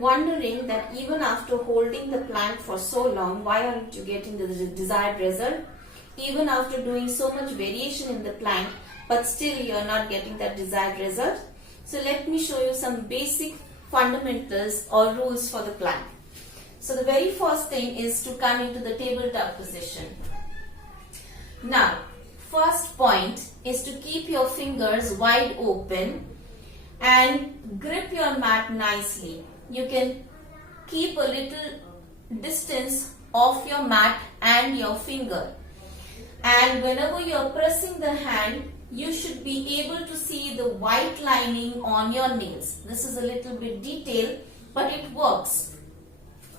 wondering that even after holding the plank for so long, why aren't you getting the desired result? Even after doing so much variation in the plank, but still you are not getting that desired result. So let me show you some basic fundamentals or rules for the plank. So the very first thing is to come into the tabletop position. Now, first point is to keep your fingers wide open and grip your mat nicely. You can keep a little distance of your mat and your finger. And whenever you are pressing the hand, you should be able to see the white lining on your nails. This is a little bit detailed, but it works.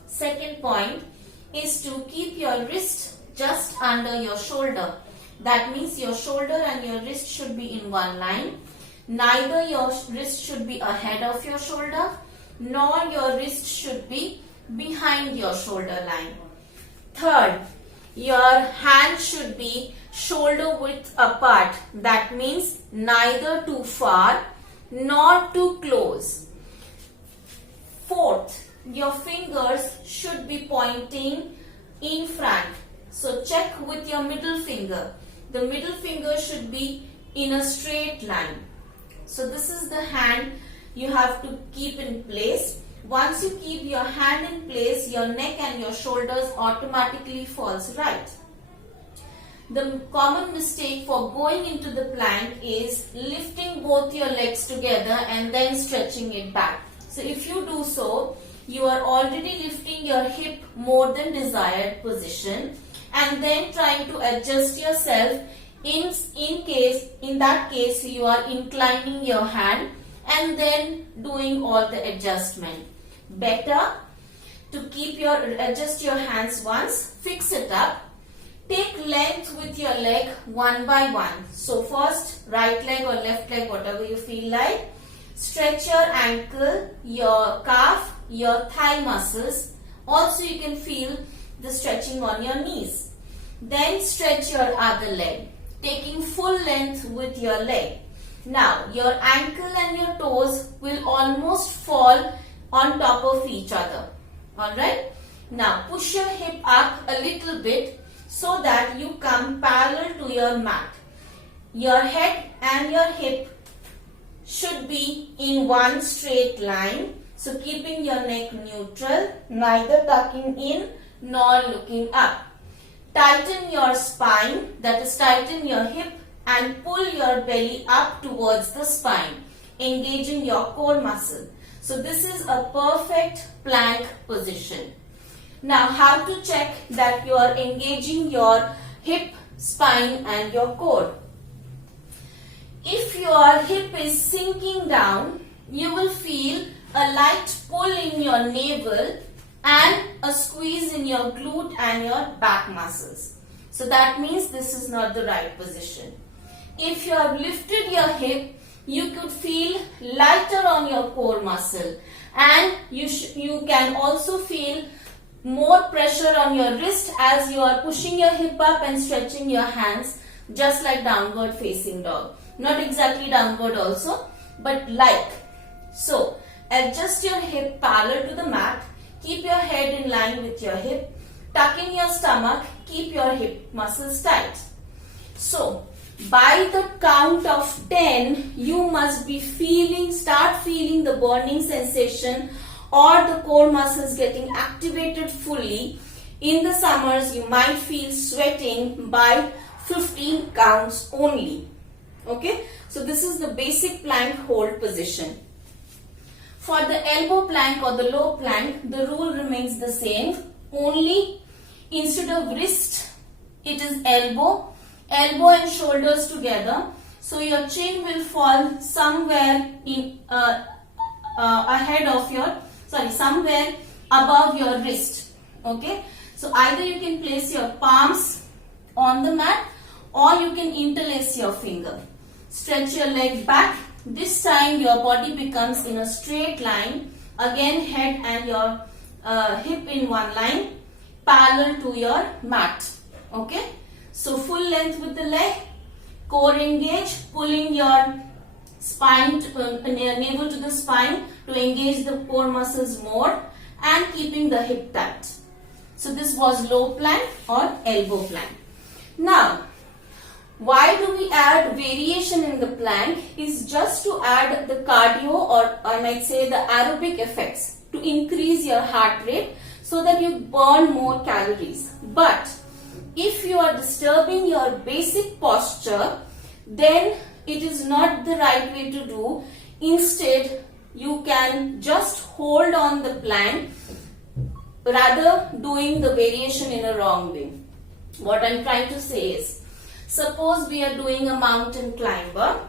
Second point is to keep your wrist just under your shoulder. That means your shoulder and your wrist should be in one line. Neither your wrist should be ahead of your shoulder, nor your wrist should be behind your shoulder line. Third, your hand should be shoulder width apart. That means neither too far nor too close. Fourth, your fingers should be pointing in front. So check with your middle finger. The middle finger should be in a straight line. So this is the hand you have to keep in place. Once you keep your hand in place, your neck and your shoulders automatically falls right. The common mistake for going into the plank is lifting both your legs together and then stretching it back. So if you do so, you are already lifting your hip more than desired position and then trying to adjust yourself. In that case you are inclining your hand and then doing all the adjustment. Better to adjust your hands once, fix it up. Take length with your leg one by one. So first right leg or left leg, whatever you feel like. Stretch your ankle, your calf, your thigh muscles. Also you can feel the stretching on your knees. Then stretch your other leg, taking full length with your leg. Now your ankle and your toes will almost fall on top of each other. Alright. Now push your hip up a little bit so that you come parallel to your mat. Your head and your hip should be in one straight line. So keeping your neck neutral, neither tucking in nor looking up. Tighten your spine, that is tighten your hip and pull your belly up towards the spine, engaging your core muscle. So this is a perfect plank position. Now how to check that you are engaging your hip, spine and your core? If your hip is sinking down, you will feel a light pull in your navel and a squeeze in your glute and your back muscles. So that means this is not the right position. If you have lifted your hip, you could feel lighter on your core muscle and you can also feel more pressure on your wrist as you are pushing your hip up and stretching your hands, just like downward facing dog. Not exactly downward also, but like. So adjust your hip parallel to the mat. Keep your head in line with your hip. Tuck in your stomach. Keep your hip muscles tight. So, by the count of 10, you must be start feeling the burning sensation or the core muscles getting activated fully. In the summers, you might feel sweating by 15 counts only. Okay? So, this is the basic plank hold position. For the elbow plank or the low plank, the rule remains the same. Only instead of wrist, it is elbow and shoulders together. So your chin will fall somewhere somewhere above your wrist. Okay. So either you can place your palms on the mat or you can interlace your finger. Stretch your leg back. This time your body becomes in a straight line. Again head and your hip in one line, parallel to your mat. Okay. So full length with the leg, core engage, pulling your spine, navel to the spine to engage the core muscles more and keeping the hip tight. So this was low plank or elbow plank. Now, why do we add variation in the plank is just to add the cardio or I might say the aerobic effects to increase your heart rate so that you burn more calories. But if you are disturbing your basic posture, then it is not the right way to do. Instead, you can just hold on the plank rather doing the variation in a wrong way. What I'm trying to say is, suppose we are doing a mountain climber.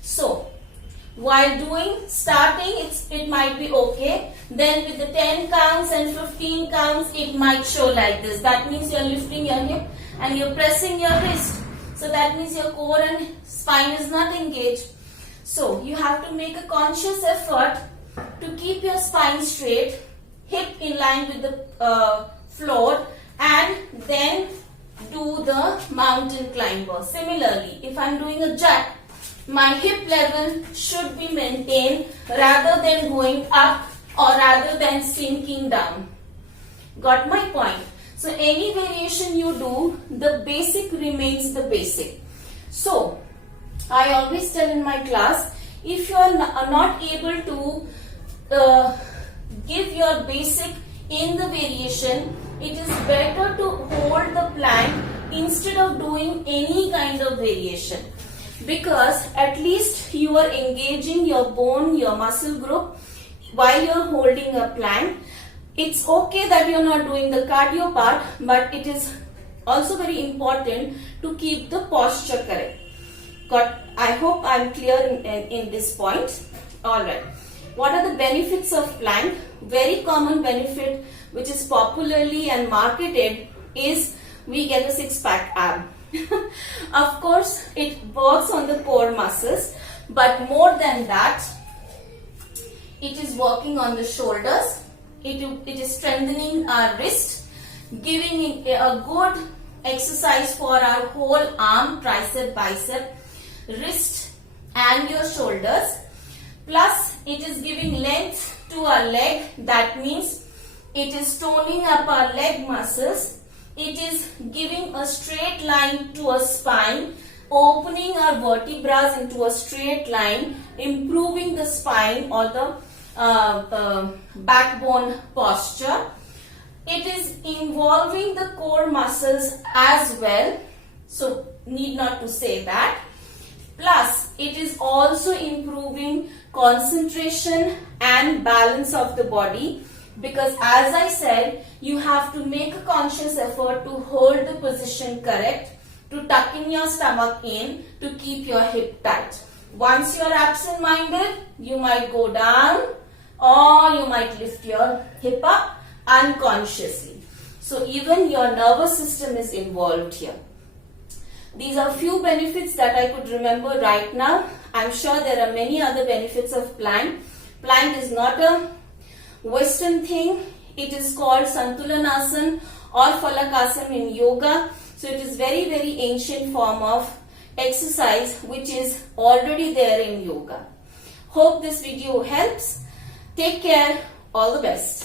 So, while starting, it might be okay. Then with the 10 counts and 15 counts, it might show like this. That means you're lifting your hip and you're pressing your wrist. So that means your core and spine is not engaged. So you have to make a conscious effort to keep your spine straight, hip in line with the floor, and then do the mountain climber. Similarly, if I'm doing a jack, my hip level should be maintained rather than going up or rather than sinking down. Got my point? So any variation you do, the basic remains the basic. So I always tell in my class, if you are not able to give your basic in the variation, it is better to hold the plank instead of doing any kind of variation, because at least you are engaging your bone, your muscle group while you are holding a plank. It's okay that you are not doing the cardio part, but it is also very important to keep the posture correct. I hope I am clear in this point. Alright. What are the benefits of plank? Very common benefit which is popularly and marketed is we get a six-pack ab. Of course, it works on the core muscles, but more than that, it is working on the shoulders. It is strengthening our wrist, giving a good exercise for our whole arm, tricep, bicep, wrist and your shoulders. Plus, it is giving length to our leg. That means it is toning up our leg muscles. It is giving a straight line to our spine, opening our vertebrae into a straight line, improving the spine or the backbone posture. It is involving the core muscles as well, so need not to say that. Plus, it is also improving concentration and balance of the body, because as I said, you have to make a conscious effort to hold the position correct, to tuck in your stomach in, to keep your hip tight. Once you are absent-minded, you might go down or you might lift your hip up unconsciously. So even your nervous system is involved here. These are few benefits that I could remember right now. I'm sure there are many other benefits of plank. Plank is not a Western thing. It is called Santulanasana or Falakasana in yoga. So it is very, very ancient form of exercise which is already there in yoga. Hope this video helps. Take care. All the best.